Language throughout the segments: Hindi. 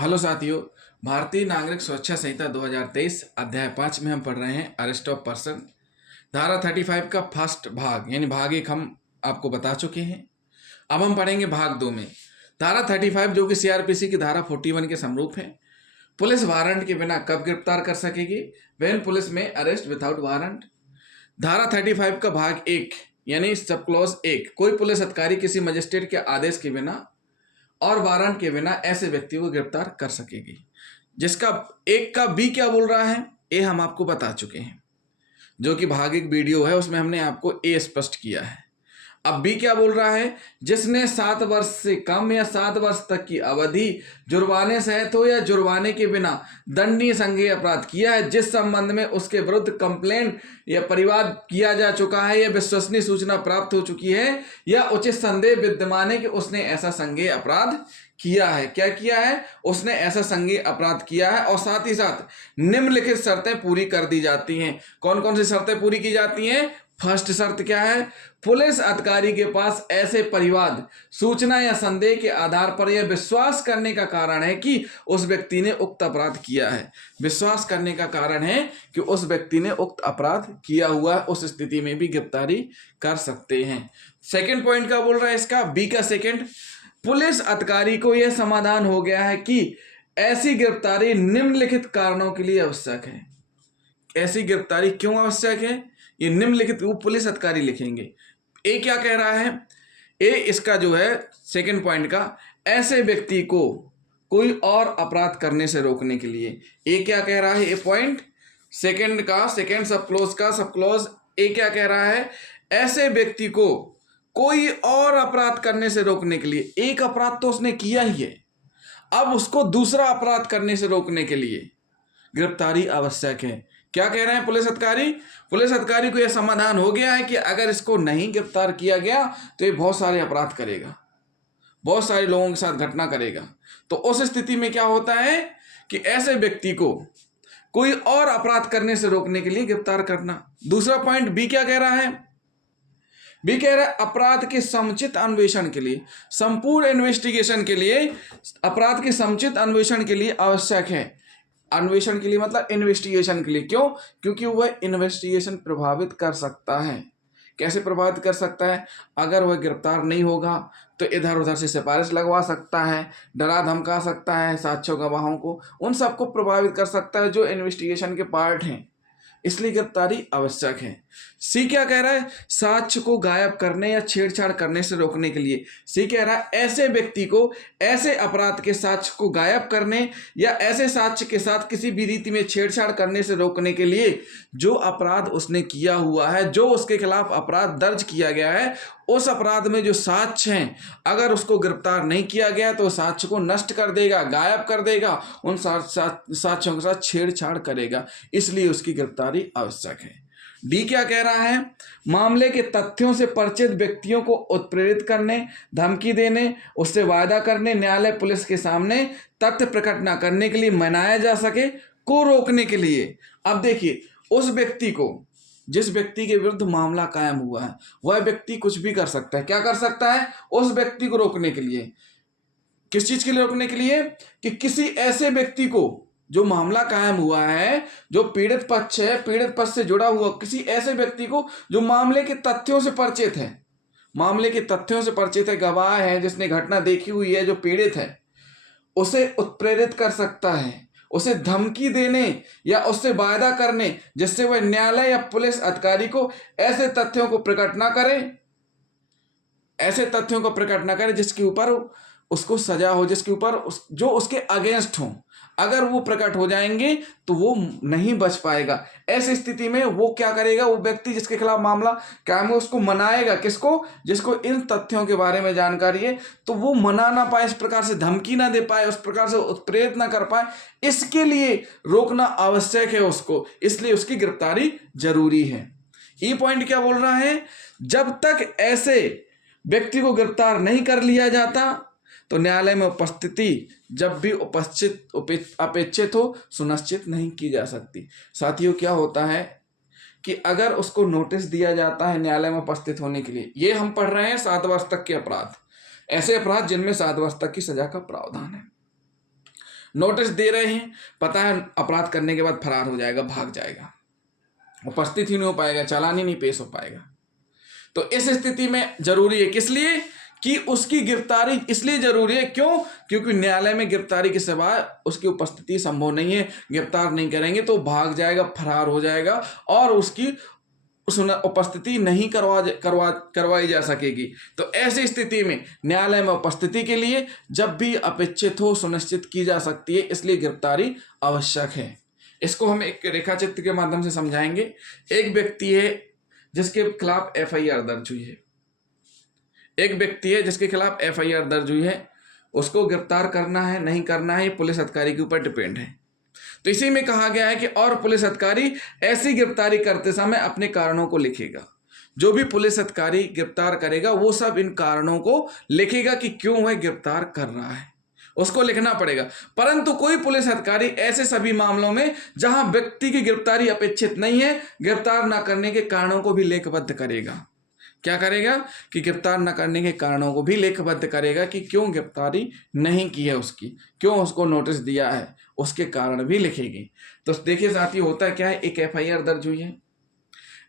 हेलो साथियों। भारतीय नागरिक सुरक्षा संहिता 2023 अध्याय 5 में हम पढ़ रहे हैं अरेस्ट ऑफ पर्सन। धारा 35 का फर्स्ट भाग यानी भाग 1 हम आपको बता चुके हैं। अब हम पढ़ेंगे भाग 2 में। धारा 35 जो कि सीआरपीसी की धारा 41 के समरूप है। पुलिस वारंट के बिना कब गिरफ्तार कर सकेगी? व्हेन पुलिस में अरेस्ट विदाउट वारंट। धारा 35 का भाग 1 यानी सब क्लॉज 1, कोई पुलिस अधिकारी किसी मजिस्ट्रेट के आदेश के बिना और वारंट के बिना ऐसे व्यक्ति को गिरफ्तार कर सकेगी। जिसका एक का बी क्या बोल रहा है ये हम आपको बता चुके हैं, जो कि भाग 1 वीडियो है उसमें हमने आपको ए स्पष्ट किया है। अब बी क्या बोल रहा है? जिसने 7 वर्ष से कम या 7 वर्ष तक की अवधि जुर्माने सहित हो या जुर्माने के बिना दंडनीय संज्ञेय अपराध किया है, जिस संबंध में उसके विरुद्ध कंप्लेंट या परिवाद किया जा चुका है या विश्वसनीय सूचना प्राप्त हो चुकी है या उचित संदेह विद्यमान है कि उसने ऐसा संज्ञेय अपराध किया है। क्या किया है? उसने ऐसा संज्ञेय अपराध किया है। और साथ ही साथ निम्नलिखित शर्तें पूरी कर दी जाती हैं। कौन कौन सी शर्तें पूरी की जाती हैं? फर्स्ट शर्त क्या है? पुलिस अधिकारी के पास ऐसे परिवाद, सूचना या संदेह के आधार पर यह विश्वास करने का कारण है कि उस व्यक्ति ने उक्त अपराध किया है। विश्वास करने का कारण है कि उस व्यक्ति ने उक्त अपराध किया हुआ है, उस स्थिति में भी गिरफ्तारी कर सकते हैं। सेकंड पॉइंट क्या बोल रहा है इसका? बी का सेकंड, पुलिस अधिकारी को यह समाधान हो गया है कि ऐसी गिरफ्तारी निम्नलिखित कारणों के लिए आवश्यक है। ऐसी गिरफ्तारी क्यों आवश्यक है? ये निम्नलिखित वो पुलिस अधिकारी लिखेंगे। ए क्या कह रहा है? ए इसका जो है सेकंड पॉइंट का, ऐसे व्यक्ति को कोई और अपराध करने से रोकने के लिए। ए क्या कह रहा है? ए पॉइंट सेकंड का, सेकंड सब क्लोज का सब क्लोज ए क्या कह रहा है? ऐसे व्यक्ति को कोई और अपराध करने से रोकने के लिए। एक अपराध तो उसने किया ही है, अब उसको दूसरा अपराध करने से रोकने के लिए गिरफ्तारी आवश्यक है। क्या कह रहे हैं पुलिस अधिकारी? पुलिस अधिकारी को यह समाधान हो गया है कि अगर इसको नहीं गिरफ्तार किया गया तो ये बहुत सारे अपराध करेगा, बहुत सारे लोगों के साथ घटना करेगा। तो उस स्थिति में क्या होता है कि ऐसे व्यक्ति को कोई और अपराध करने से रोकने के लिए गिरफ्तार करना। दूसरा पॉइंट बी क्या कह रहा है? बी कह रहा है अपराध के समुचित अन्वेषण के लिए, संपूर्ण इन्वेस्टिगेशन के लिए, अपराध के समुचित अन्वेषण के लिए आवश्यक है। अन्वेषण के लिए मतलब इन्वेस्टिगेशन के लिए। क्यों? क्योंकि वह इन्वेस्टिगेशन प्रभावित कर सकता है। कैसे प्रभावित कर सकता है? अगर वह गिरफ्तार नहीं होगा तो इधर उधर से सिफारिश लगवा सकता है, डरा धमका सकता है साक्ष्यों गवाहों को, उन सबको प्रभावित कर सकता है जो इन्वेस्टिगेशन के पार्ट हैं। इसलिए गिरफ्तारी आवश्यक है। सी क्या कह रहा है? साक्ष्य को गायब करने या छेड़छाड़ करने से रोकने के लिए। सी कह रहा है ऐसे व्यक्ति को ऐसे अपराध के साक्ष्य को गायब करने या ऐसे साक्ष्य के साथ किसी भी रीति में छेड़छाड़ करने से रोकने के लिए जो अपराध उसने किया हुआ है, जो उसके खिलाफ अपराध दर्ज किया गया है, उस अपराध में जो साक्ष्य हैं अगर उसको गिरफ्तार नहीं किया गया तो साक्ष्य को नष्ट कर देगा, गायब कर देगा, उन साक्ष्यों के साथ छेड़छाड़ करेगा। इसलिए उसकी गिरफ्तारी आवश्यक है। डी क्या कह रहा है? मामले के तथ्यों से परिचित व्यक्तियों को उत्प्रेरित करने, धमकी देने, उससे वायदा करने, न्यायालय पुलिस के सामने तथ्य प्रकट न करने के लिए मनाया जा सके को रोकने के लिए। अब देखिए, उस व्यक्ति को, जिस व्यक्ति के विरुद्ध मामला कायम हुआ है, वह व्यक्ति कुछ भी कर सकता है। क्या कर सकता है? उस व्यक्ति को रोकने के लिए। किस चीज के लिए रोकने के लिए? कि किसी ऐसे व्यक्ति को जो मामला कायम हुआ है, जो पीड़ित पक्ष है, पीड़ित पक्ष से जुड़ा हुआ किसी ऐसे व्यक्ति को जो मामले के तथ्यों से परिचित है, मामले के तथ्यों से परिचित है, गवाह है, जिसने घटना देखी हुई है, जो पीड़ित है, उसे उत्प्रेरित कर सकता है, उसे धमकी देने या उससे वायदा करने जिससे वह न्यायालय या पुलिस अधिकारी को ऐसे तथ्यों को प्रकट ना करे, ऐसे तथ्यों को प्रकट ना करे जिसके ऊपर उसको सजा हो, जिसके ऊपर जो उसके अगेंस्ट हो। अगर वो प्रकट हो जाएंगे तो वो नहीं बच पाएगा। ऐसी स्थिति में वो क्या करेगा? वो व्यक्ति जिसके खिलाफ मामला कायम है उसको मनाएगा। किसको? जिसको इन तथ्यों के बारे में जानकारी है, तो वो मना ना पाए, इस प्रकार से धमकी ना दे पाए, उस प्रकार से उत्प्रेरित ना कर पाए, इसके लिए रोकना आवश्यक है उसको। इसलिए उसकी गिरफ्तारी जरूरी है। ई पॉइंट क्या बोल रहा है? जब तक ऐसे व्यक्ति को गिरफ्तार नहीं कर लिया जाता तो न्यायालय में उपस्थिति जब भी अपेक्षित हो सुनिश्चित नहीं की जा सकती। साथियों, क्या होता है कि अगर उसको नोटिस दिया जाता है न्यायालय में उपस्थित होने के लिए, ये हम पढ़ रहे हैं 7 वर्ष तक के अपराध, ऐसे अपराध जिनमें 7 वर्ष तक की सजा का प्रावधान है। नोटिस दे रहे हैं, पता है अपराध करने के बाद फरार हो जाएगा, भाग जाएगा, उपस्थित ही नहीं हो पाएगा, चालान ही नहीं पेश हो पाएगा। तो इस स्थिति में जरूरी है, किस लिए कि उसकी गिरफ्तारी इसलिए जरूरी है, क्यों? क्योंकि न्यायालय में गिरफ्तारी के सिवाय उसकी उपस्थिति संभव नहीं है। गिरफ्तार नहीं करेंगे तो भाग जाएगा, फरार हो जाएगा और उसकी उपस्थिति नहीं करवाई जा सकेगी। तो ऐसी स्थिति में न्यायालय में उपस्थिति के लिए जब भी अपेक्षित हो सुनिश्चित की जा सकती है, इसलिए गिरफ्तारी आवश्यक है। इसको हम एक रेखा चित्र के माध्यम से समझाएंगे। एक व्यक्ति है जिसके खिलाफ एफआईआर दर्ज हुई है, एक व्यक्ति है जिसके खिलाफ एफआईआर दर्ज हुई है, उसको गिरफ्तार करना है नहीं करना है पुलिस अधिकारी के ऊपर डिपेंड है। तो इसी में कहा गया है कि और पुलिस अधिकारी ऐसी गिरफ्तारी करते समय अपने कारणों को लिखेगा। जो भी पुलिस अधिकारी गिरफ्तार करेगा वो सब इन कारणों को लिखेगा कि क्यों वह गिरफ्तार कर रहा है, उसको लिखना पड़ेगा। परंतु कोई पुलिस अधिकारी ऐसे सभी मामलों में जहां व्यक्ति की गिरफ्तारी अपेक्षित नहीं है, गिरफ्तार न करने के कारणों को भी लेखबद्ध करेगा। क्या करेगा कि गिरफ्तार न करने के कारणों को भी लेखबद्ध करेगा कि क्यों गिरफ्तारी नहीं की है उसकी, क्यों उसको नोटिस दिया है, उसके कारण भी लिखेगी। तो देखिए साथियों, होता क्या है, एक एफआईआर दर्ज हुई है।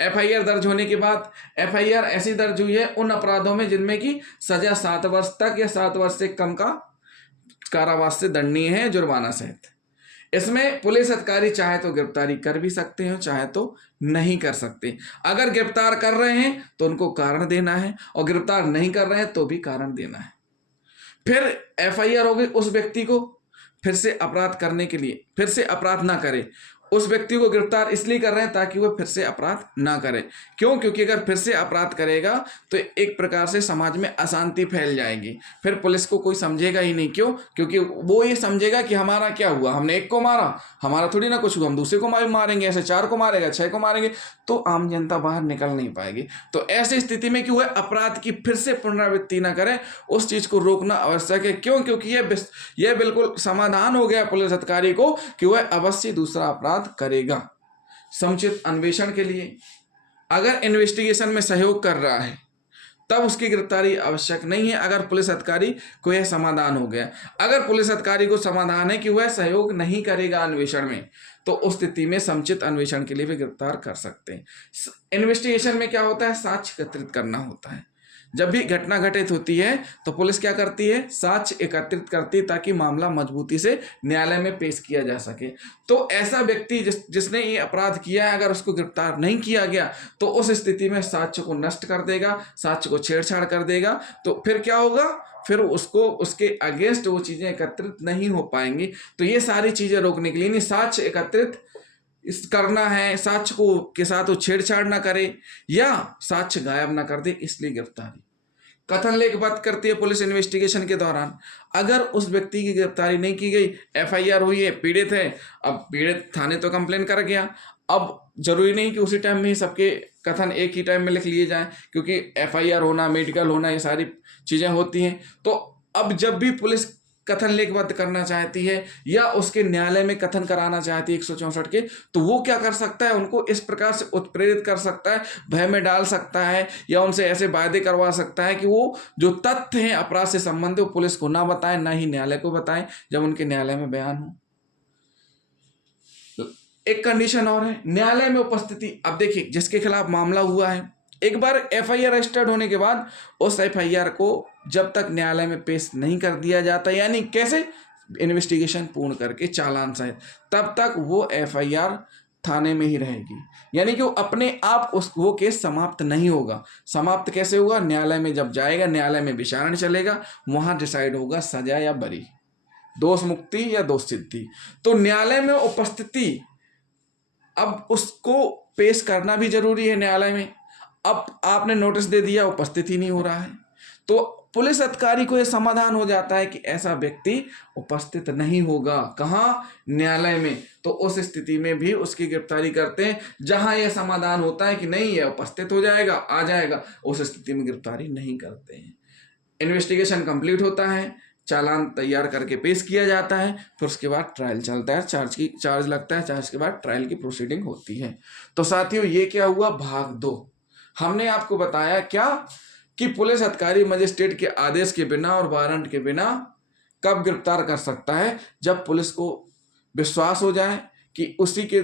एफआईआर दर्ज होने के बाद एफआईआर ऐसी दर्ज हुई है उन अपराधों में जिनमें की सजा 7 वर्ष तक या 7 वर्ष से कम का कारावास से दंडनीय है, जुर्माना सहित। इसमें पुलिस अधिकारी चाहे तो गिरफ्तारी कर भी सकते हैं, चाहे तो नहीं कर सकते। अगर गिरफ्तार कर रहे हैं तो उनको कारण देना है और गिरफ्तार नहीं कर रहे हैं तो भी कारण देना है। फिर एफआईआर हो गई उस व्यक्ति को फिर से अपराध करने के लिए, फिर से अपराध ना करे। उस व्यक्ति को गिरफ्तार इसलिए कर रहे हैं ताकि वह फिर से अपराध ना करे। क्यों? क्योंकि अगर फिर से अपराध करेगा तो एक प्रकार से समाज में अशांति फैल जाएगी, फिर पुलिस को कोई समझेगा ही नहीं। क्यों? क्योंकि वो ये समझेगा कि हमारा क्या हुआ, हमने एक को मारा, हमारा थोड़ी ना कुछ हुआ, हम दूसरे को मारेंगे, ऐसे 4 को मारेगा, 6 को मारेंगे, तो आम जनता बाहर निकल नहीं पाएगी। तो ऐसी स्थिति में क्यों है, अपराध की फिर से पुनरावृत्ति ना करें, उस चीज को रोकना आवश्यक है। क्यों? क्योंकि यह बिल्कुल समाधान हो गया पुलिस अधिकारी को कि वह अवश्य दूसरा अपराध करेगा। समुचित अन्वेषण के लिए अगर इन्वेस्टिगेशन में सहयोग कर रहा है तब उसकी गिरफ्तारी आवश्यक नहीं है, अगर पुलिस अधिकारी को यह समाधान हो गया। अगर पुलिस अधिकारी को समाधान है कि वह सहयोग नहीं करेगा अन्वेषण में, तो उस स्थिति में समुचित अन्वेषण के लिए भी गिरफ्तार कर सकते हैं। इन्वेस्टिगेशन में क्या होता है, साक्ष्य एकत्रित करना होता है। जब भी घटना घटित होती है तो पुलिस क्या करती है, साक्ष्य एकत्रित करती है ताकि मामला मजबूती से न्यायालय में पेश किया जा सके। तो ऐसा व्यक्ति जिसने ये अपराध किया है, अगर उसको गिरफ्तार नहीं किया गया तो उस स्थिति में साक्ष्य को नष्ट कर देगा, साक्ष्य को छेड़छाड़ कर देगा। तो फिर क्या होगा, फिर उसको उसके अगेंस्ट वो चीजें एकत्रित नहीं हो पाएंगी। तो ये सारी चीजें रोकने के लिए साक्ष्य एकत्रित करना है, साक्ष्य को के साथ वो छेड़छाड़ ना करे या साक्ष्य गायब ना कर दे, इसलिए गिरफ्तारी। कथन लेख बात करती है पुलिस इन्वेस्टिगेशन के दौरान। अगर उस व्यक्ति की गिरफ्तारी नहीं की गई, एफआईआर हुई है, पीड़ित है, अब पीड़ित थाने तो कंप्लेन कर गया, अब जरूरी नहीं कि उसी टाइम में ही सबके कथन एक ही टाइम में लिख लिए जाएं, क्योंकि एफआईआर होना, मेडिकल होना, ये सारी चीजें होती हैं। तो अब जब भी पुलिस कथन लेखबद्ध करना चाहती है या उसके न्यायालय में कथन कराना चाहती है 164 के, तो वो क्या कर सकता है, उनको इस प्रकार से उत्प्रेरित कर सकता है, भय में डाल सकता है या उनसे ऐसे वायदे करवा सकता है कि वो जो तथ्य हैं अपराध से संबंधित वो पुलिस को ना बताएं, ना ही न्यायालय को बताएं जब उनके न्यायालय में बयान हो। एक कंडीशन और है, न्यायालय में उपस्थिति। अब देखिए, जिसके खिलाफ मामला हुआ है, एक बार एफआईआर रजिस्टर्ड होने के बाद उस एफआईआर को जब तक न्यायालय में पेश नहीं कर दिया जाता, यानी कैसे, इन्वेस्टिगेशन पूर्ण करके चालान सहित, तब तक वो एफआईआर थाने में ही रहेगी। यानी कि वो अपने आप वो केस समाप्त नहीं होगा। समाप्त कैसे होगा, न्यायालय में जब जाएगा, न्यायालय में विचारण चलेगा, वहां डिसाइड होगा सजा या बरी, दोष मुक्ति या दोष सिद्धि। तो न्यायालय में उपस्थिति, अब उसको पेश करना भी जरूरी है न्यायालय में। अब आपने नोटिस दे दिया, उपस्थित ही नहीं हो रहा है, तो पुलिस अधिकारी को यह समाधान हो जाता है कि ऐसा व्यक्ति उपस्थित नहीं होगा। कहाँ, न्यायालय में। तो उस स्थिति में भी उसकी गिरफ्तारी करते हैं। जहां यह समाधान होता है कि नहीं, यह उपस्थित हो जाएगा, आ जाएगा, उस स्थिति में गिरफ्तारी नहीं करते हैं। इन्वेस्टिगेशन कंप्लीट होता है, चालान तैयार करके पेश किया जाता है, फिर उसके बाद ट्रायल चलता है, चार्ज लगता है, चार्ज के बाद ट्रायल की प्रोसीडिंग होती है। तो साथियों, ये क्या हुआ, भाग 2। हमने आपको बताया क्या कि पुलिस अधिकारी मजिस्ट्रेट के आदेश के बिना और वारंट के बिना कब गिरफ्तार कर सकता है? जब पुलिस को विश्वास हो जाए कि उसी के,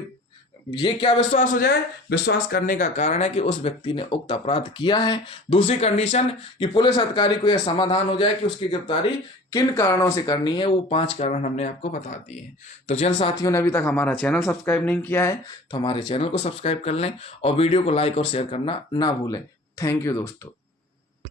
ये क्या विश्वास हो जाए? विश्वास करने का कारण है कि उस व्यक्ति ने उक्त अपराध किया है। दूसरी कंडीशन कि पुलिस अधिकारी को यह समाधान हो जाए कि उसकी गिरफ्तारी किन कारणों से करनी है। वो 5 कारण हमने आपको बता दिए हैं। तो जिन साथियों ने अभी तक हमारा चैनल सब्सक्राइब नहीं किया है तो हमारे चैनल को सब्सक्राइब कर लें और वीडियो को लाइक और शेयर करना ना भूलें। थैंक यू दोस्तों।